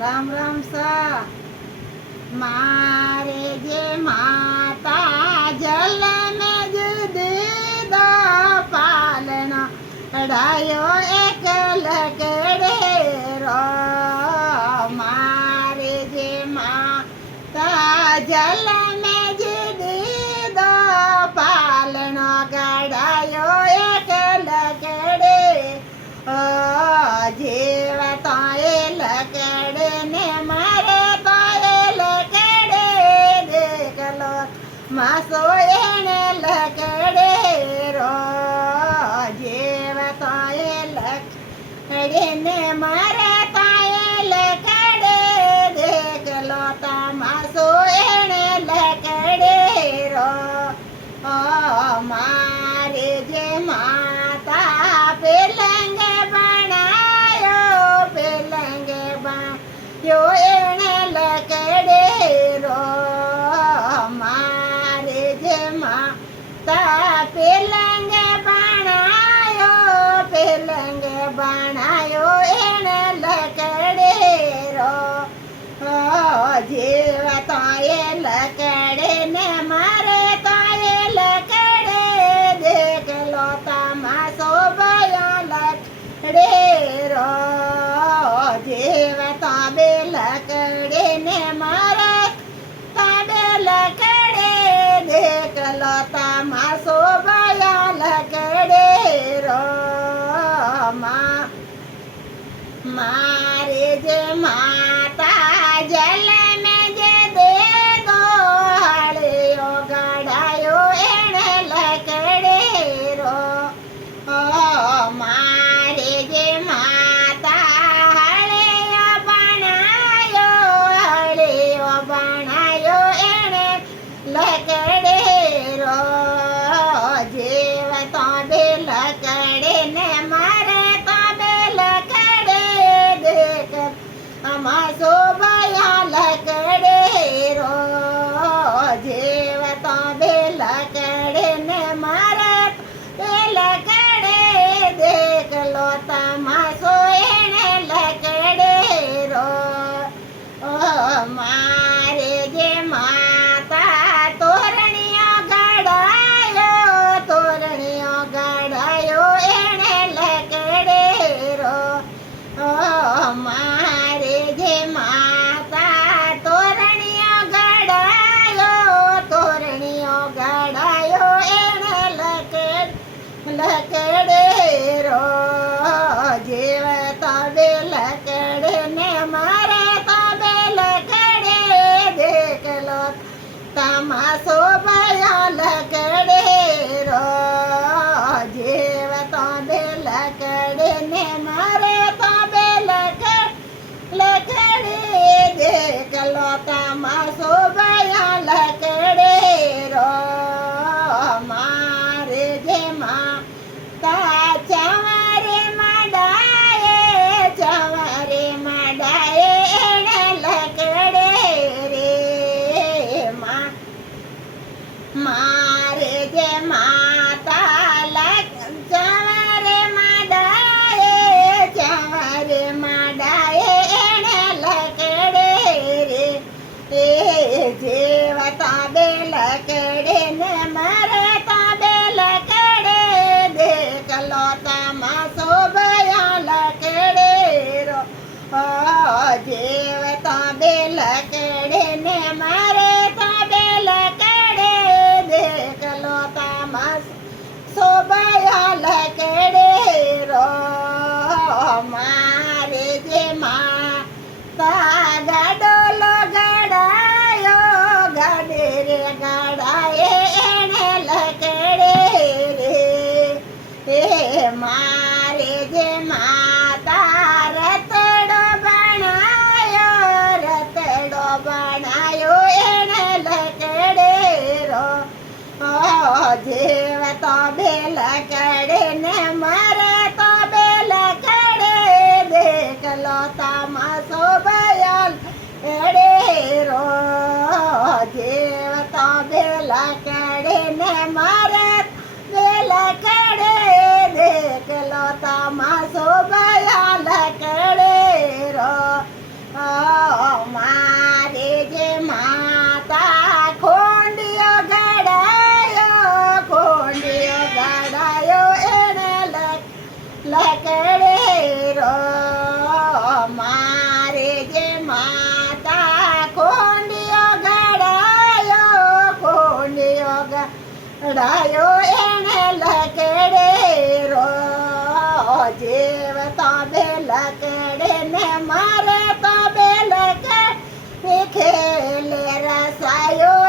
રામ રામ સા મારે જે માતા જલ મેં જ દીધા પાલના ડાયો એક લકડે રો મારે જે માતા જલ મેં જ દીધા પાલનો ગડાયો એક લકડે જીવતા એ લકડે ને મારે તો એ લકડે દેખલો માસો એને લકડે રો જીવતા એ લકડે ને મારે તો એ લકડે દેખલો તમાસો એને લકડે રો મારે જે માતા પેલંગ yo એને લકડે રો મારે જે માતા પેલંગ બનાયો એને લકડે રો જીવતા એ લકડે ને મારે તો એ લકડે દેખલો તમાસો ભયો લકડે રો જીવતા બે લકડે ને મારા તાબે લકડે દેખલો તમાસો ભયા લકડે રો મારે જે માતા જલ મેં જે દે દો હળિયો ગડાયો એને લકડે રો મારે જે બનાયો એને લકડે રો જીવતા બે લકડે ને મારે તો બે લકડે દેખ અમાસો ભયા લકડે રો જીવતા બે લકડે ને મારે બે લકડે દેખલો તમાસો એને લકડે રો મારે જે માતા તોરણીઓ ગડાયો એને લકડે રો મારે જે માતા તોરણીઓ ગડાયો એને લકડે રો જીવતા બે લકડે ને મારે તમાસો ભયા લકડે રો જીવતા બે લકડે ને મારે તો બે લકડે દેખલો તમાસો ભયા લકડે રો મારે જે માતા ચવરે મડાયે એને લકડે રે મારે જે માતા ચવરે મડાયે એને લકડે રે જીવતા બે લકડે ને મારે તો બે લકડે દેખલો તમાસો ભયા લકડે રો જીવતા બે લકડે ને મારે તો બે લકડે દેખલો તમાસો ભયા લકડે રો મારે જે માતા ગાડોલો ગડાયો ગાડે રે ગડાયે એને લકડે રે મારે જે માતા રતડો બનાયો એને લકડે રો જીવતા બે લકડે ને મારે તો બે લકડે દેખલો તમાસો ભયા લકડે રો જીવતા બે લકડે ને મારે બે લકડે દેખલો તમાસો ભયા લકડે રો મરાયો એને લકેડે રો જીવ તો બે લકેડે ને મારે તો બે લકે ખેલે રસાયો